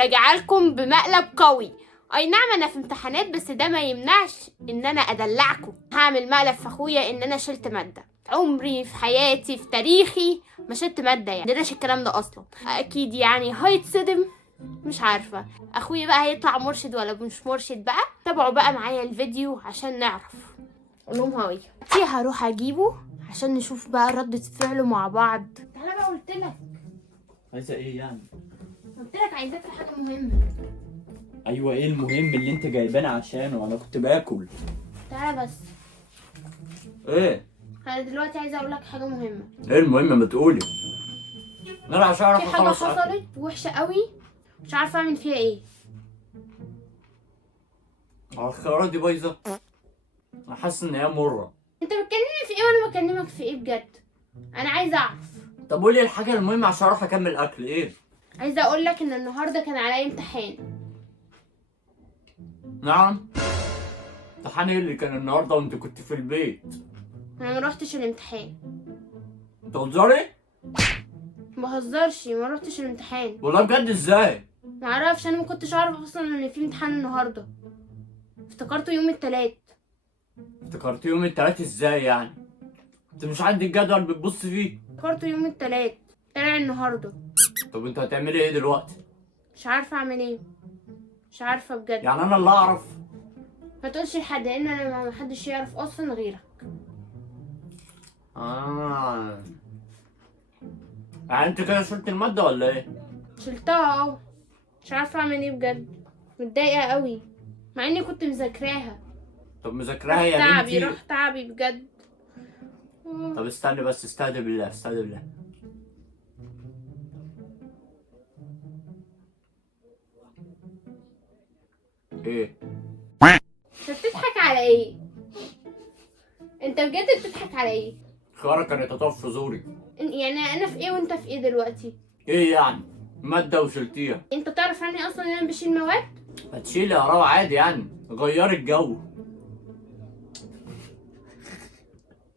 راجعه لكم بمقلب قوي. اي نعم انا في امتحانات، بس ده ما يمنعش ان انا ادلعكم. هعمل مقلب في اخويا ان انا شلت ماده. عمري في حياتي في تاريخي ما شلت ماده، يعني مدرش الكلام ده اصلا. اكيد يعني هيتصدم، مش عارفه اخويا بقى هيطلع مرشد ولا مش مرشد. بقى تابعوا بقى معايا الفيديو عشان نعرف. قول لهم هوي هروح اجيبه عشان نشوف بقى ردة فعله مع بعض. تعالى بقى، قلت لك. عايزه ايه يعني؟ قلت لك عايزاك في حاجه مهمه. ايوه، ايه المهم اللي انت جايباني عشانه؟ انا كنت باكل. تعالى بس. ايه؟ انا دلوقتي عايزه اقول لك حاجه مهمه. ايه المهم؟ ما تقولي. انا عشان اعرف في حاجه اخلص أكل. حصلت وحشه قوي، مش عارفه اعمل فيها ايه. الخيارات دي بايظه. انا حاسس ان هي مره. انت بتكلمني في ايه وانا بكلمك في ايه بجد؟ انا عايزه اعرف. طب قولي الحاجه المهمه عشان اروح اكمل اكل. ايه؟ عايزه اقول لك ان النهارده كان عليا امتحان. نعم. امتحان ايه اللي كان النهارده وانت كنت في البيت؟ انا ما روحتش الامتحان. بتهزري؟ ما بهزرش، ما روحتش الامتحان. والله بجد؟ ازاي؟ ما اعرفش، انا ما كنتش اعرف اصلا ان في امتحان النهارده. افتكرته يوم التلات. افتكرت يوم التلات ازاي يعني؟ انت مش عندك جدول بتبص فيه؟ افتكرته يوم التلات، طلع النهارده. طب انت هتعملي ايه دلوقتي؟ مش عارفه اعمل ايه، مش عارفه بجد. يعني انا اللي اعرف؟ ما تقولش لحد، لان انا ما حدش يعرف اصلا غيرك. يعني انت كده شلت الماده ولا ايه؟ شلتها اهو. مش عارفه اعمل ايه بجد، متضايقه قوي مع اني كنت مذاكراها. طب مذاكراها يا تعبي، بنتي؟ راح تعبي بجد. طب استني بس، استهدي بالله، استهدي بالله. ايه؟ انت بتضحك على ايه؟ انت بجد بتضحك على ايه؟ خيارك كانت هتقف في زوري. يعني انا في ايه وانت في ايه دلوقتي؟ ايه يعني؟ مادة وشلتيها. انت تعرف عني اصلا ان انا بشيل مواد؟ هتشيلي يا روعة عادي يعني، غيري الجو.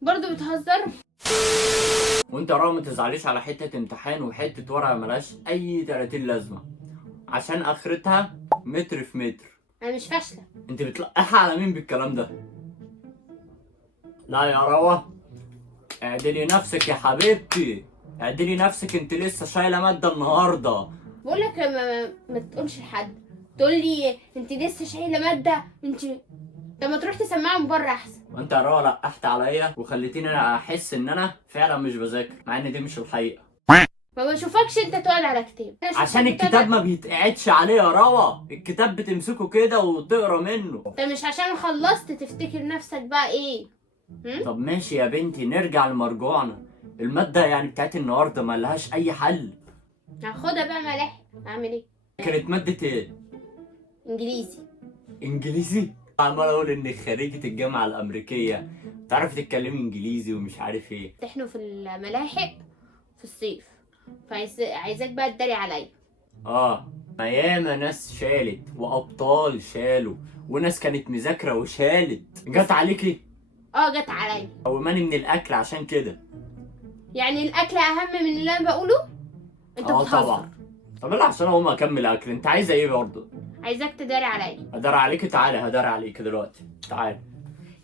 برضو بتهزر. وانت يا روعة ما تزعليش على حتة امتحان وحتة ورقة ملهاش اي 30 لازمة، عشان اخرتها متر في متر. انا مش فاشله. انت بتلقحي على مين بالكلام ده؟ لا يا روعة، اعدلي نفسك يا حبيبتي، اعدلي نفسك. انت لسه شايلة مادة النهاردة. بقول لك ما تقولش لحد. تقول لي انت لسه شايله ماده انت. طب ما تروح تسمعهم بره احسن. وانت يا روعة لقحت عليا وخليتيني انا احس ان انا فعلا مش بذاكر، مع ان دي مش الحقيقة. ما بشوفكش انت تقعد على كتاب. عشان الكتاب ما بيتقعدش عليه يا روعة، الكتاب بتمسكه كده وتقرا منه. انت مش عشان خلصت تفتكر نفسك بقى ايه؟ طب ماشي يا بنتي، نرجع لمرجوعنا. المادة يعني بتاعت النهاردة ما لهاش اي حل. هاخدها بقى ملاحق، اعمل ايه؟ كانت مادة ايه؟ انجليزي. انجليزي؟ عمال اقول انك خريجة الجامعة الامريكية تعرفي تتكلمي انجليزي ومش عارف ايه. احنا في الملاحق في الصيف، فعايزاك بقى تداري عليا. ما ياما ناس شالت وابطال شالوا، وناس كانت مذاكرة وشالت. جت عليكي؟ جت عليا. قوماني من الاكل عشان كده. يعني الاكل اهم من اللي انا بقوله؟ انت بتهزر. طبعا. طب انا عشان اقوم اكمل اكل، انت عايزه ايه برضه؟ عايزاك تداري عليا. هدار عليكي؟ تعالي هدار عليكي دلوقتي، تعالي.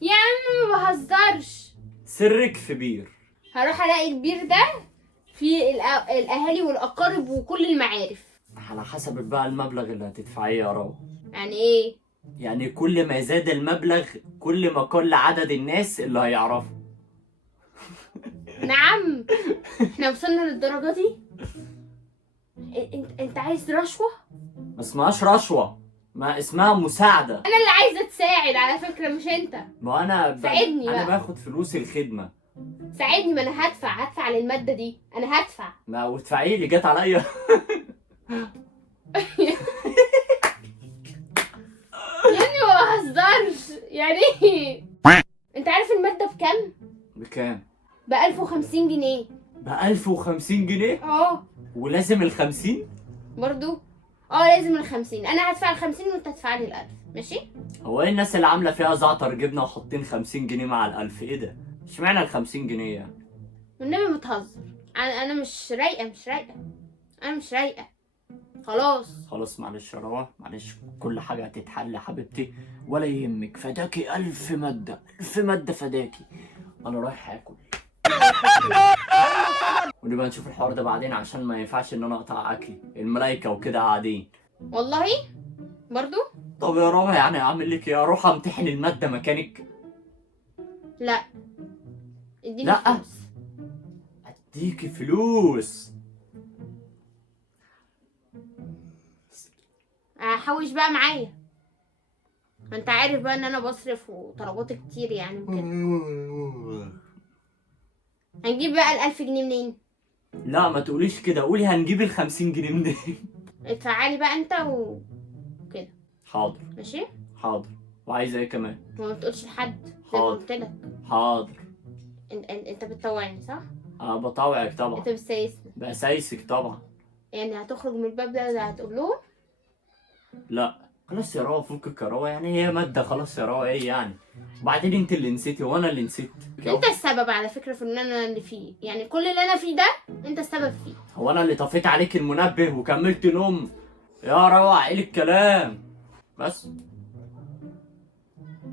يا عم ما بهزرش. سرك في بير. هروح الاقي البير ده في الاهالي والاقارب وكل المعارف. على حسب بقى المبلغ اللي هتدفعيه يا رو. يعني ايه؟ يعني كل ما زاد المبلغ كل ما قل عدد الناس اللي هيعرفوا. نعم. احنا وصلنا للدرجه دي؟ انت عايز رشوه؟ ما اسمهاش رشوه، ما اسمها مساعده. انا اللي عايزه تساعد على فكره، مش انت. ما انا ساعدني انا بقى. باخد فلوس الخدمه. ساعدني، ما انا هدفع للماده دي، انا هدفع. ما وادفعي لي، جت عليا. يعني ما بهزرش يعني. انت عارف الماده بكام؟ بكام؟ ب 1050 جنيه. ب 1050 جنيه؟ ولازم ال 50؟ برضو لازم ال50. انا هدفع ال50 وانت هتدفع لي ال1000، ماشي؟ هو ايه الناس اللي عامله فيها زعتر جبنه وحاطين 50 جنيه مع ال1000؟ ايه ده؟ اشمعنى ال 50 جنيه يعني؟ والنبي بتهزر. انا مش رايقه، انا مش رايقه. خلاص معلش يا روى، معلش، كل حاجة هتتحل يا حبيبتي، ولا يهمك، فداكي 1000 مادة 1000 مادة فداكي. أنا رايح آكل. ونبقى نشوف الحوار ده بعدين، عشان ما ينفعش إن أنا أقطع أكلي، الملايكة وكده قاعدين. والله برضو. طب يا روى يعني أعمل لك إيه؟ أروح أمتحن المادة مكانك؟ لا اديني لأ. فلوس. أديكي فلوس. حوش بقى معايا، ما انت عارف بقى ان انا بصرف وطلباتي كتير يعني وكده. هنجيب بقى ال1000 جنيه منين؟ لا ما تقوليش كده، قولي هنجيب ال50 جنيه منين. ادفعلي بقى انت وكده. حاضر ماشي. حاضر. وعايزة إيه كمان؟ وما تقولش لحد زي ما حاضر. قلت لك. حاضر. انت بتطوعني صح؟ بطوعك طبعا. انت بتسيسني بسايسك طبعا. يعني هتخرج من الباب ده هتقول لهم؟ لا خلاص يا روى، فكك يا روى، يعني هي مادة خلاص يا روى، ايه يعني؟ وبعدين انت اللي نسيتي وانا اللي نسيت. انت السبب على فكره في ان انا اللي فيه، يعني كل اللي انا فيه ده انت السبب فيه. هو انا اللي طفيت عليك المنبه وكملت نوم؟ يا روى عقل الكلام بس.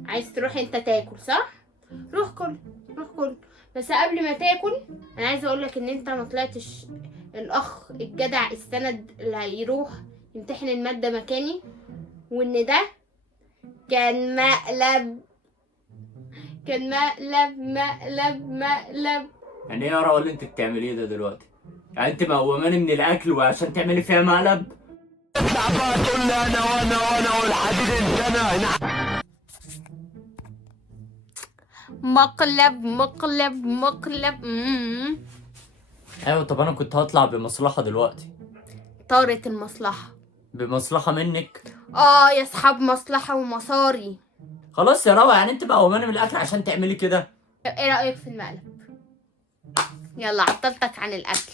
عايز تروح انت تاكل صح؟ روح كل، روح كل، بس قبل ما تاكل انا عايزه اقول لك ان انت ما طلعتش الاخ الجدع السند اللي هيروح يمتحن الماده مكاني، وان ده كان مقلب، كان مقلب. يعني ايه يا روى اللي انت بتعمليه ده دلوقتي؟ يعني انت مقوماني من الاكل وعشان تعملي فيها مقلب؟ تقول لي انا والحديد انت مقلب. ايوه طب انا كنت هطلع بمصلحة دلوقتي. طارت المصلحه. بمصلحة منك؟ يا اصحاب مصلحه ومصاري. خلاص يا روى، يعني انت مقوماني من الاكل عشان تعملي كده؟ ايه رايك في المقلب؟ يلا عطلتك عن الاكل،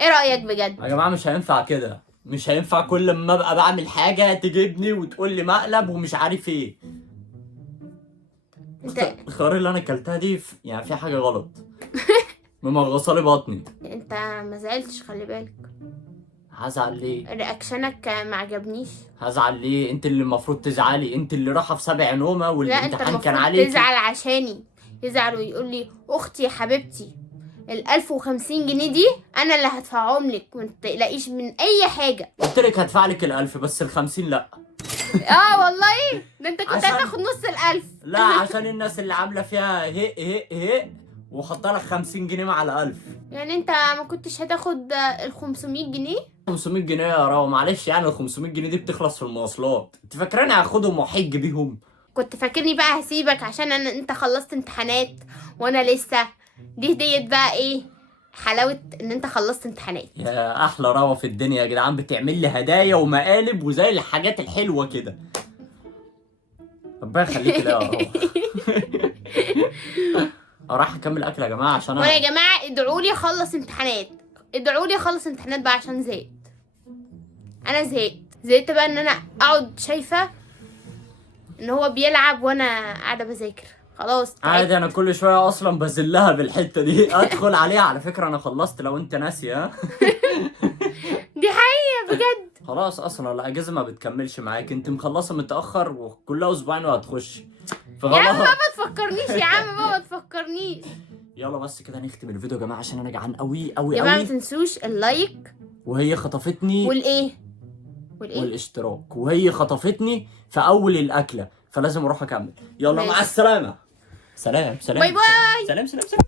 ايه رايك بجد؟ يا جماعة مش هينفع كده، مش هينفع كل ما ابقى بعمل حاجة تجيبني وتقول لي مقلب ومش عارف ايه. انت الخيار اللي انا اكلتها دي يعني في حاجة غلط. ممغصالي بطني. انت ما زعلتش خلي بالك. هزعل ليه؟ رياكشنك ما عجبنيش. هزعل ليه؟ انت اللي المفروض تزعلي، انت اللي راحة في 7 نومة لا انت والامتحان كان المفروض عليكي. تزعل عشاني، يزعل ويقول لي اختي يا حبيبتي ال1050 جنيه دي انا اللي هدفعهم لك وما تقلقيش من اي حاجه. قلت لك هدفع لك ال1000 بس ال50 لا. والله ده انت كنت عشان- هتاخد نص ال1000. لا عشان الناس اللي عاملة فيها هي وحط لك 50 جنيه مع ال1000. يعني انت ما كنتش هتاخد ال500 جنيه؟ 500 جنيه يا راو، معلش يعني ال 500 جنيه دي بتخلص في المواصلات، انت فاكراني هاخدهم واحج بيهم؟ كنت فاكرني بقى هسيبك عشان انت خلصت امتحانات وانا لسه؟ دي هدية بقى ايه حلاوة ان انت خلصت امتحانات. يا احلى راوة في الدنيا يا جدعان، بتعمل لي هدايا ومقالب وزي الحاجات الحلوة كده. ربنا يخليك ليا يا راوة. راح اكمل اكل يا جماعة عشان وانا يا جماعة ادعوا لي اخلص امتحانات، ادعوا لي اخلص امتحانات بقى عشان زهقت. انا زهقت بقى ان انا اقعد شايفة ان هو بيلعب وانا قاعدة بذاكر. خلاص تعبت. عادي، انا كل شوية اصلا بذلها بالحتة دي ادخل عليها. على فكرة انا خلصت لو انت ناسية. دي حقيقة بجد. خلاص اصلا الاجازة ما بتكملش معاك، انت مخلصة متأخر وكلها اسبوعين وهتخش. يا عم ما تفكرنيش، يا عم ما تفكرنيش. يلا بس كده نختم الفيديو يا جماعه عشان انا جعان قوي قوي يا جماعة ما قوي. تنسوش اللايك وهي خطفتني والايه والاشتراك، وهي خطفتني في اول الاكله، فلازم اروح اكمل. يلا مع ماشي. السلامه. سلام. باي باي. سلام.